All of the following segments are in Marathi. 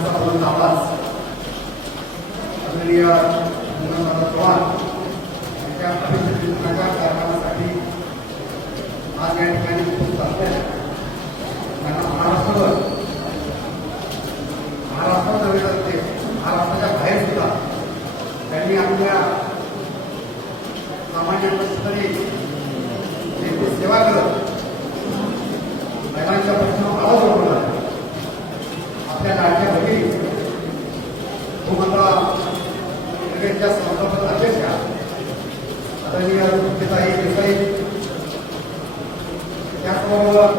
आपण आदरणीय चव्हाण यांच्या आज या ठिकाणी उपस्थित त्यांना महाराष्ट्रभर महाराष्ट्रात नव्हे तर ते महाराष्ट्राच्या बाहेर सुद्धा त्यांनी आपल्या सामान्य सेवा करत नगरच्या संस्थापक अध्यक्षा आदरणीय सुप्रिताई देसाई त्याचबरोबर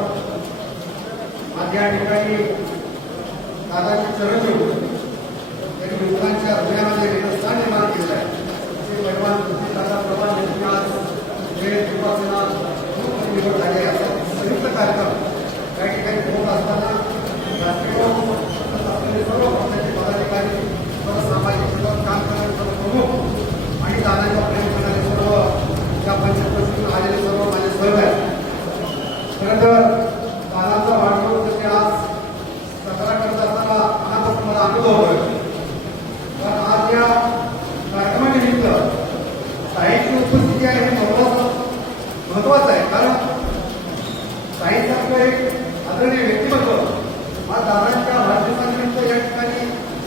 आज या ठिकाणी दादाचे चरणजीव त्यांनी निर्माण दादा प्रभा यांची आज वेळ कृपासेना निवड झाली असा संयुक्त कार्यक्रम या ठिकाणी एक आदरणीय व्यक्तिमत्व आज दादांच्या वाढदिवसानिमित्त या ठिकाणी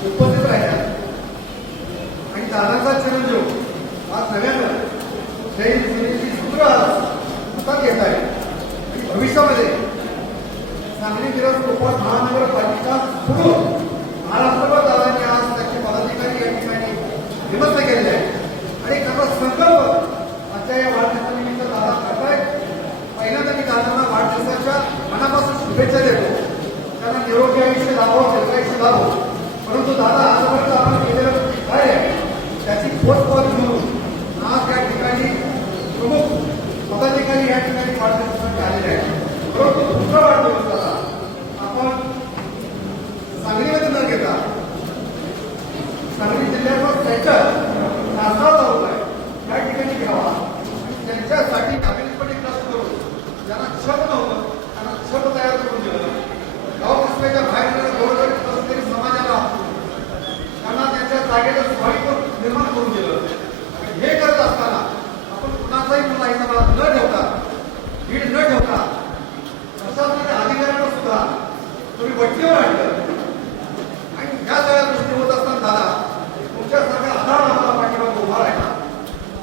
उपस्थित राहिल्या आणि दादाचा चिरंजीव आज नव्यानं शहीद सेनेची सूत्र हातात घेत आहे आणि भविष्यामध्ये सांगली मिरज कोकण महानगरपालिका सुरू. महाराष्ट्र दादांनी आज त्याचे पदाधिकारी या ठिकाणी निमंत्रण केलेले आहे आणि त्याचा संकल्प आजच्या या वाढदिवसानिमित्त दादा करतायत पहिल्यांदा मी दादांना वाढदिवसाच्या मनापासून शुभेच्छा देतो त्यांना निरोगी आयुष्य लाभो दीर्घायुष्य लाभो परंतु दादा आजपर्यंत आपण केलेलं काय आहे त्याची पोचपावती म्हणून आज या ठिकाणी प्रमुख पदाधिकारी या ठिकाणी वाढदिवसासाठी आलेले आहेत परंतु दुसरा वाढदिवस दादा आपण सांगलीमध्ये न घेता सांगली जिल्ह्याचा सेंटर तासगाव तालुका आहे या ठिकाणी घ्यावा त्यांच्यासाठी नागरिकपणे कष्ट करून ज्यांना छत नव्हतं त्यांना छत तयार करून दिलं गाव कसल्याच्या बाहेर गेलं गौरव तरी समाजाला त्यांना त्यांच्या जागेचं स्वामित्व निर्माण करून दिलं आणि हे करत असताना आपण कुणाचाही न ठेवता भीड न ठेवता प्रशासनाच्या अधिकाऱ्यांना सुद्धा तुम्ही वट्टीवर आणलं आणि ह्या सगळ्या गोष्टी होत असताना दादा तुमच्यासारख्या आधार आम्हाला पाठीमागे उभा राहिला.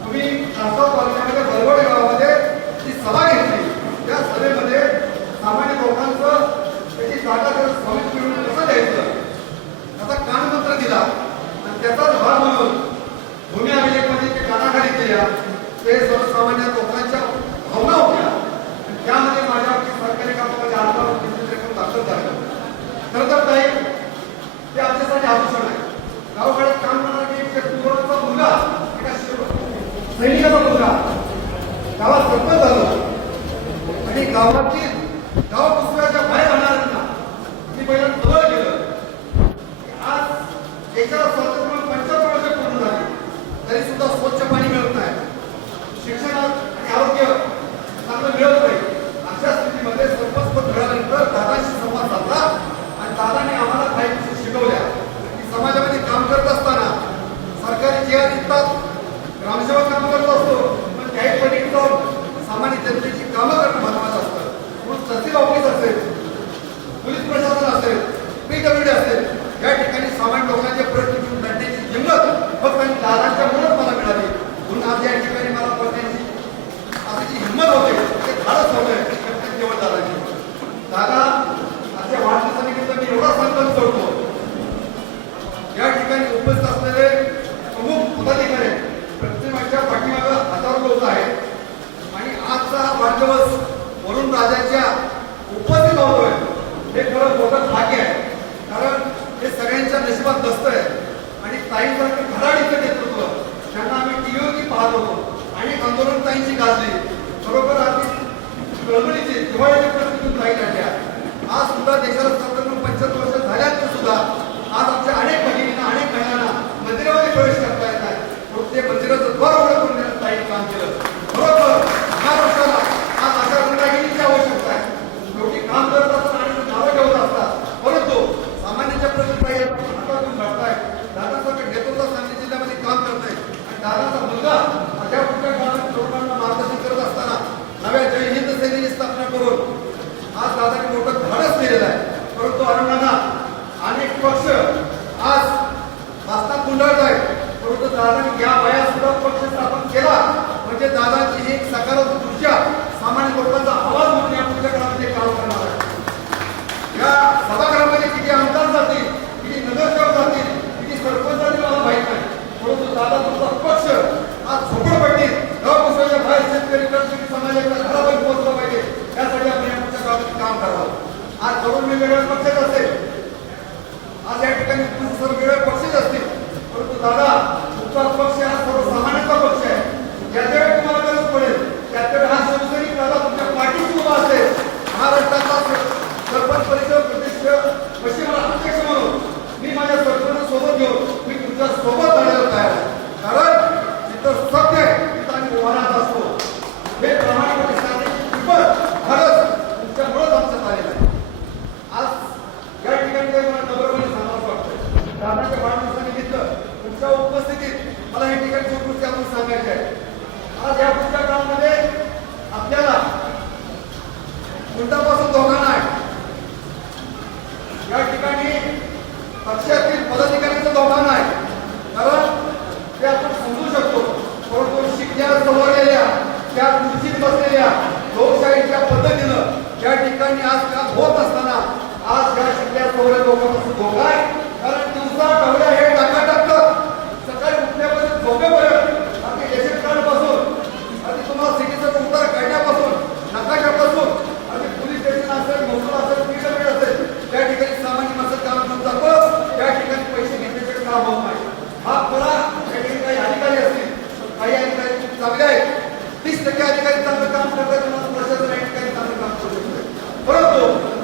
तुम्ही तासगाव तालुक्यामध्ये बलवड गावामध्ये जी सभा घेतली त्या सभेमध्ये सामान्य लोकांचं त्याची जागा त्याचं स्वामित्व मिळून कसं द्यायचं? त्याचा कानमंत्र दिला. आणि त्याचाच भाग म्हणून भूमी अभिलेखमध्ये जे कानाखाली केल्या ते सर्वसामान्य लोकांना शिव- गावात सरपंच झालो. आणि गावातील गाव पुस्तकाच्या बाहेर राहणाऱ्यांना मी पहिल्यांदा जवळ केलं आज देशाला स्वातंत्र्य पंच्याहत्तर वर्ष पूर्ण झाली तरी सुद्धा स्वच्छ पाणी मिळत नाही शिक्षणात आणि आरोग्य चांगलं मिळत नाही अशा स्थितीमध्ये सरपंच पद मिळाल्यानंतर दादाशी संवाद साधला आणि दादाने आम्हाला काही गोष्टी शिकवल्या की समाजामध्ये काम करत असताना सरकारी जे निघतात ग्रामसेवक काम करत असतो पण काही पलीकडे जाऊन सामान्य जनतेची कामं करणं महत्वाचं असतं. म्हणून तहसील ऑफिस असेल पोलीस प्रशासन असेल पीडब्ल्यूडी असेल या ठिकाणी सामान्य लोकांचे प्रश्न घेऊन लढण्याची हिंमत फक्त आणि दादांच्या मुलात मला मिळाली म्हणून आज या ठिकाणी मला बोलण्याची आता जी हिंमत होते ते धाडस होते ते केवळ दादाची दादा आजच्या वाढदिवसानिमित्त मी एवढा संकल्प करतो या ठिकाणी उपस्थित असलेले प्रमुख पदाधिकारी प्रतिमाच्या पाठीमागं हजारो लोक आहेत आणि आजचा हा वाढदिवस वरुण राजाच्या उपस्थित होतोय हे खरं मोठं भाग्य आहे कारण हे सगळ्यांच्या नशिबात नसतंय आणि ताईसारखं घराडीचं नेतृत्व त्यांना आम्ही टीव्हीवरती पाहत होतो. आणि आंदोलन ताईंची गाजली बरोबर आम्ही कळवळीची दिवाळीच्या परिस्थितीतून ताई काढल्या आज सुद्धा देशाला स्वातंत्र्य पंच्याहत्तर वर्ष झाल्यानंतर सुद्धा आज आमच्या अनेक उदाहरण क्या सगळ्यांनी आज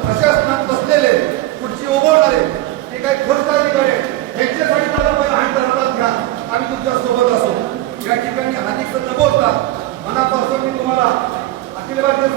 प्रशासनात बसलेले खुर्ची उभवणारे ते काही खोट अधिकारी यांच्यासाठी मला पहिला हांडा हातात घ्या. आम्ही तुमच्यासोबत असो. या ठिकाणी हानिक न. बोलता मनापासून मी तुम्हाला अखिल भारतीय